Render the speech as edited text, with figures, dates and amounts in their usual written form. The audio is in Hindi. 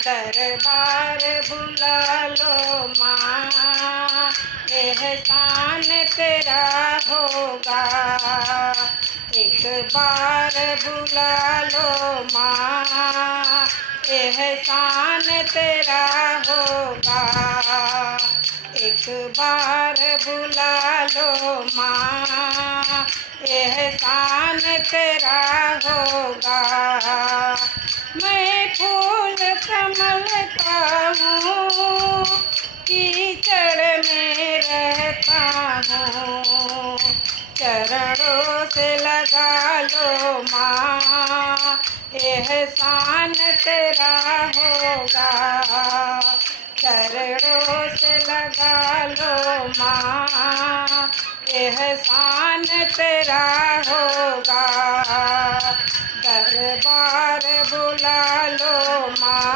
दरबार बुला लो माँ, एहसान तेरा होगा। एक बार बुला लो माँ, एहसान तेरा होगा। एक बार बुला लो माँ, एहसान तेरा होगा। मैं फूल कमल का हूँ, कीचड़ में रहता हूँ। चरणों से लगा लो माँ, एहसान तेरा होगा। चरणों से लगा लो माँ, एहसान तेरा होगा। दरबार बुला लो माँ।